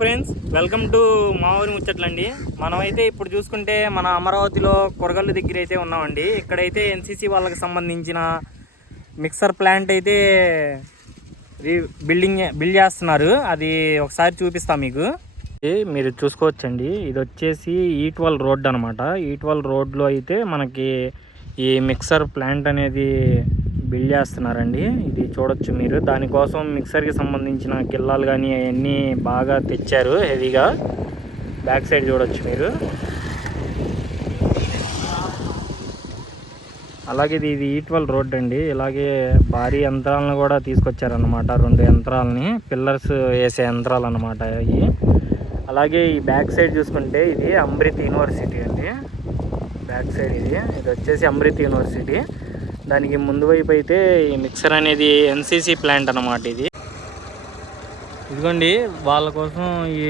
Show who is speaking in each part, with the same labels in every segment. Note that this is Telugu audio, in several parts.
Speaker 1: ఫ్రెండ్స్ వెల్కమ్ టు మా ఊరి ముచ్చట్లండి. మనమైతే ఇప్పుడు చూసుకుంటే మన అమరావతిలో కొరగల్లు దగ్గర అయితే ఉన్నామండి. ఇక్కడైతే ఎన్సీసీ వాళ్ళకి సంబంధించిన మిక్సర్ ప్లాంట్ అయితే రీ బిల్డింగ్ బిల్డ్ చేస్తున్నారు. అది ఒకసారి చూపిస్తాం మీకు. మీరు చూసుకోవచ్చండి. ఇది వచ్చేసి ఈట్వల్ రోడ్ అనమాట ఈట్వల్ రోడ్లో అయితే మనకి ఈ మిక్సర్ ప్లాంట్ అనేది బిల్డ్ చేస్తున్నారండి. ఇది చూడొచ్చు మీరు. దానికోసం మిక్సర్కి సంబంధించిన కిల్లాలు కానీ అవన్నీ బాగా తెచ్చారు హెవీగా. బ్యాక్ సైడ్ చూడొచ్చు మీరు. అలాగే ఇది ఇది ఈట్వల్ రోడ్ అండి. ఇలాగే భారీ యంత్రాలను కూడా తీసుకొచ్చారనమాట రెండు యంత్రాలని. పిల్లర్స్ వేసే యంత్రాలు అనమాట ఇవి అలాగే ఈ బ్యాక్ సైడ్ చూసుకుంటే ఇది అమృత్ యూనివర్సిటీ అండి. బ్యాక్ సైడ్ ఇది. ఇది వచ్చేసి అమృత్ యూనివర్సిటీ. దానికి ముందు వైపు అయితే ఈ మిక్సర్ అనేది ఎన్సీసీ ప్లాంట్ అన్నమాట ఇది. ఇదిగోండి వాళ్ళ కోసం ఈ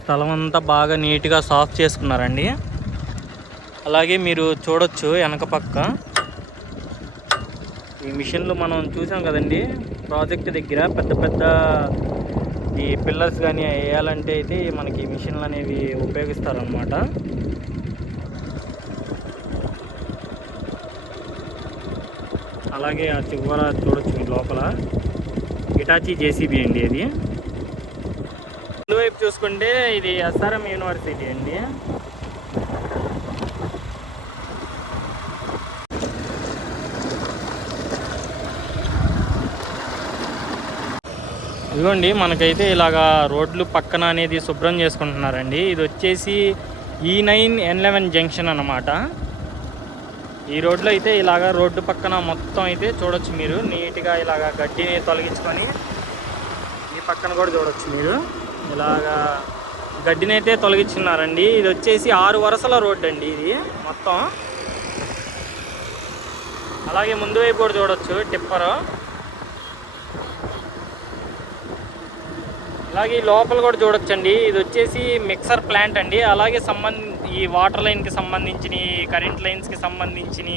Speaker 1: స్థలం అంతా బాగా నీట్గా సాఫ్ చేసుకున్నారండి. అలాగే మీరు చూడొచ్చు వెనక పక్క. ఈ మిషన్లు మనం చూసాం కదండి ప్రాజెక్ట్ దగ్గర పెద్ద పెద్ద ఈ పిల్లర్స్ కానీ వేయాలంటే అయితే మనకి మిషన్లు అనేవి ఉపయోగిస్తారనమాట అలాగే ఆ చివర చూడొచ్చు మీ లోపల. ఇటాచి జేసీబీ అండి ఇది. ముందు వైపు చూసుకుంటే ఇది ఎస్ఆర్ఎం యూనివర్సిటీ అండి. ఇదిగోండి మనకైతే ఇలాగా రోడ్లు పక్కన అనేది శుభ్రం చేసుకుంటున్నారండి. ఇది వచ్చేసి ఈ నైన్ ఎన్ లెవెన్ జంక్షన్ అన్నమాట. ఈ రోడ్లో అయితే ఇలాగా రోడ్డు పక్కన మొత్తం అయితే చూడొచ్చు మీరు. నీట్గా ఇలాగా గడ్డిని తొలగించుకొని ఈ పక్కన కూడా చూడొచ్చు మీరు. ఇలాగా గడ్డిని అయితే తొలగించున్నారండి ఇది వచ్చేసి ఆరు వరుసల రోడ్డు అండి ఇది మొత్తం. అలాగే ముందు వైపు కూడా చూడొచ్చు టిప్పర్. అలాగే ఈ లోపల కూడా చూడొచ్చండి. ఇది వచ్చేసి మిక్సర్ ప్లాంట్ అండి. అలాగే సంబంధ ఈ వాటర్ లైన్కి సంబంధించిన కరెంట్ లైన్స్కి సంబంధించిన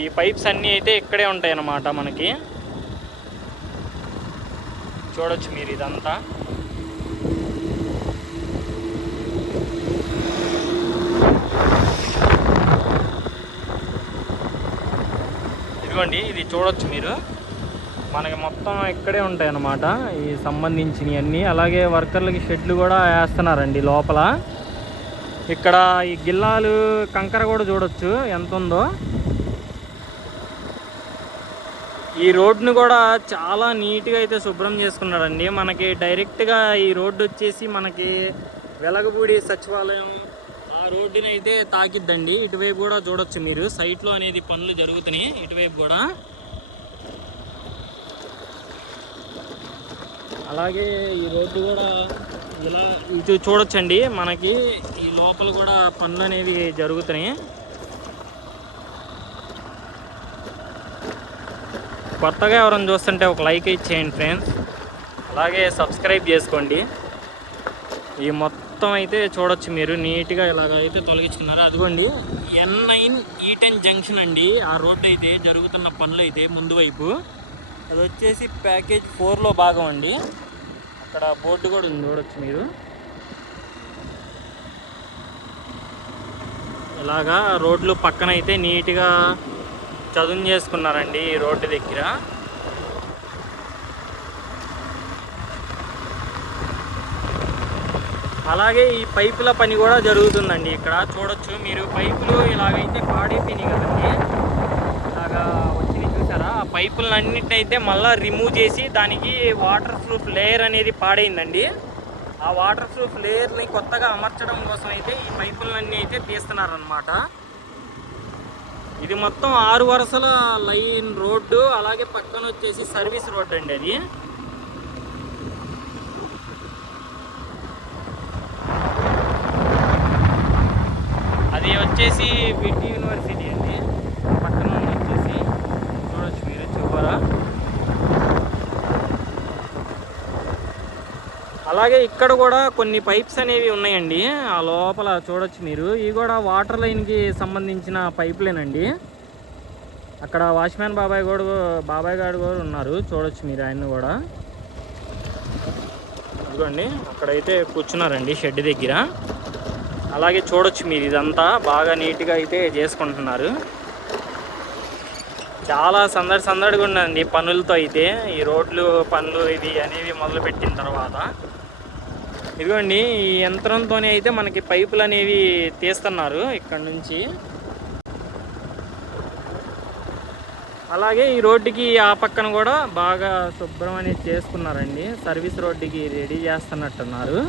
Speaker 1: ఈ పైప్స్ అన్నీ అయితే ఇక్కడే ఉంటాయి అన్నమాట మనకి. చూడొచ్చు మీరు ఇదంతా. ఇదిగోండి ఇది చూడొచ్చు మీరు. మనకి మొత్తం ఇక్కడే ఉంటాయి అన్నమాట ఈ సంబంధించినవి అన్నీ అలాగే వర్కర్లకి షెడ్లు కూడా వేస్తున్నారండి లోపల. ఇక్కడ ఈ గిల్లాలు కంకర కూడా చూడొచ్చు ఎంత ఉందో. ఈ రోడ్ను కూడా చాలా నీట్గా అయితే శుభ్రం చేసుకున్నారండి. మనకి డైరెక్ట్గా ఈ రోడ్డు వచ్చేసి మనకి వెలగపూడి సచివాలయం ఆ రోడ్డుని అయితే తాకిద్దండి. ఇటువైపు కూడా చూడొచ్చు మీరు. సైట్లో అనేది పనులు జరుగుతున్నాయి. ఇటువైపు కూడా అలాగే ఈ రోడ్డు కూడా ఇలా ఇటు చూడొచ్చండి. మనకి ఈ లోపల కూడా పనులు అనేవి జరుగుతున్నాయి. కొత్తగా ఎవరైనా చూస్తుంటే ఒక లైక్ ఇచ్చేయండి ఫ్రెండ్స్. అలాగే సబ్స్క్రైబ్ చేసుకోండి. ఈ మొత్తం అయితే చూడొచ్చు మీరు. నీట్గా ఇలాగ అయితే తొలగించుకున్నారు. అదిగోండి ఎన్ నైన్ ఈ టెన్ జంక్షన్ అండి. ఆ రోడ్డు అయితే జరుగుతున్న పనులు అయితే ముందు వైపు. అది వచ్చేసి ప్యాకేజ్ ఫోర్లో భాగం అండి అక్కడ బోర్డు కూడా ఉంది చూడొచ్చు మీరు. ఇలాగా రోడ్లు పక్కన అయితే నీట్గా చదును చేసుకున్నారండి ఈ రోడ్డు దగ్గర. అలాగే ఈ పైపుల పని కూడా జరుగుతుందండి ఇక్కడ. చూడొచ్చు మీరు. పైపులు ఇలాగైతే పాడైపోయినాయి కదండి ఇలాగా చూసారా ఆ పైపులన్నిటిని మళ్ళీ రిమూవ్ చేసి దానికి వాటర్ ప్రూఫ్ లేయర్ అనేది పాడైందండి. ఆ వాటర్ ప్రూఫ్ లేయర్ని కొత్తగా అమర్చడం కోసం అయితే ఈ పైపులన్నీ అయితే తీస్తున్నారనమాట ఇది మొత్తం ఆరు వరుసల లైన్ రోడ్డు అలాగే పక్కన వచ్చేసి సర్వీస్ రోడ్ అండి అది. అది వచ్చేసి బిటి యూనివర్సిటీ అండి పక్కన ఉంది వచ్చేసి చూడొచ్చు మీరు అలాగే ఇక్కడ కూడా కొన్ని పైప్స్ అనేవి ఉన్నాయండి. ఆ లోపల చూడొచ్చు మీరు. ఇవి కూడా వాటర్ లైన్కి సంబంధించిన పైప్లేనండి. అక్కడ వాచ్మ్యాన్ బాబాయ్ కూడా బాబాయ్ గారు కూడా ఉన్నారు. చూడొచ్చు మీరు ఆయన్ని కూడా. ఇదిగోండి అక్కడైతే కూర్చున్నారండి షెడ్ దగ్గర. అలాగే చూడొచ్చు మీరు ఇదంతా. బాగా నీట్గా అయితే చేసుకుంటున్నారు. చాలా సందడి సందడిగా ఉందండి పనులతో అయితే. ఈ రోడ్లు పనులు ఇవి అనేవి మొదలుపెట్టిన తర్వాత. ఇదిగోండి ఈ యంత్రంతోనే అయితే మనకి పైపులు అనేవి తీస్తున్నారు ఇక్కడ నుంచి. అలాగే ఈ రోడ్డుకి ఆ పక్కన కూడా బాగా శుభ్రం అనేది చేసుకున్నారండి సర్వీస్ రోడ్డుకి రెడీ చేస్తున్నట్టున్నారు.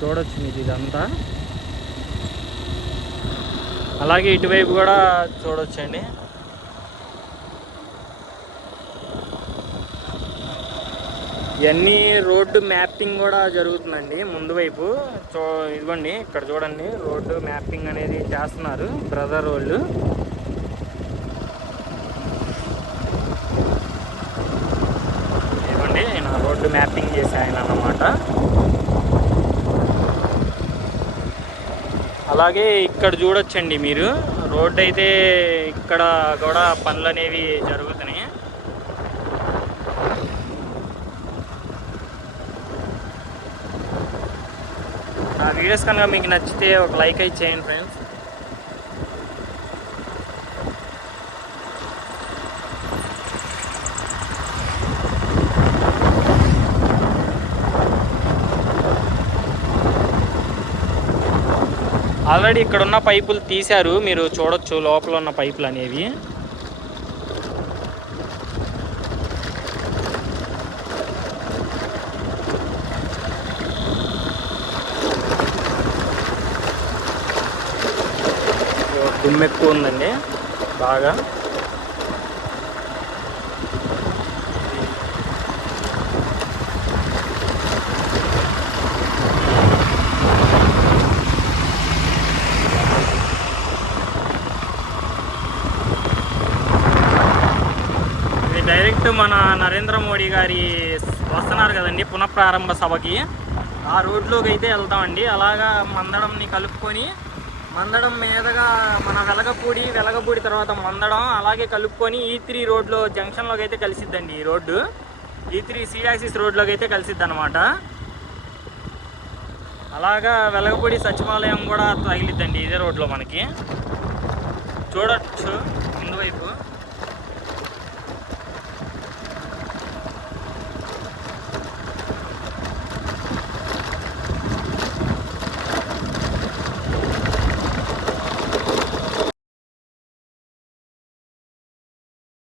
Speaker 1: చూడొచ్చు మీకు ఇదంతా. అలాగే ఇటువైపు కూడా చూడొచ్చండి. ఇవన్నీ రోడ్డు మ్యాపింగ్ కూడా జరుగుతుందండి ముందు వైపు. చూ ఇదిగోండి ఇక్కడ చూడండి రోడ్డు మ్యాపింగ్ అనేది చేస్తున్నారు బ్రదర్ వాళ్ళు. ఇదిగోండి ఆయన రోడ్డు మ్యాపింగ్ చేసే ఆయన అన్నమాట. అలాగే ఇక్కడ చూడొచ్చండి మీరు. రోడ్డు అయితే ఇక్కడ కూడా పనులు అనేవి జరుగుతున్నాయి. నా వీడియోస్ కనుక మీకు నచ్చితే ఒక లైక్ అయితే చేయండి ఫ్రెండ్స్. ఆల్రెడీ ఇక్కడ ఉన్న పైపులు తీశారు. మీరు చూడొచ్చు లోపల ఉన్న పైపులు అనేవి. దుమ్ము ఎక్కువ ఉందండి బాగా డైరెక్ట్ మన నరేంద్ర మోడీ గారి వస్తున్నారు కదండి పునఃప్రారంభ సభకి. ఆ రోడ్లోకి అయితే వెళ్తామండి. అలాగా మందడంని కలుపుకొని మందడం మీదుగా మన వెలగపూడి వెలగపూడి తర్వాత మందడం అలాగే కలుపుకొని ఈ త్రీ రోడ్లో జంక్షన్లోకి అయితే కలిసిద్దండి ఈ రోడ్డు. ఈ త్రీ సియాసిస్ రోడ్లోకి అయితే కలిసిద్ది అనమాట అలాగా వెలగపూడి సచివాలయం కూడా తగిలిద్దండి ఇదే రోడ్లో మనకి. చూడొచ్చు ముందువైపు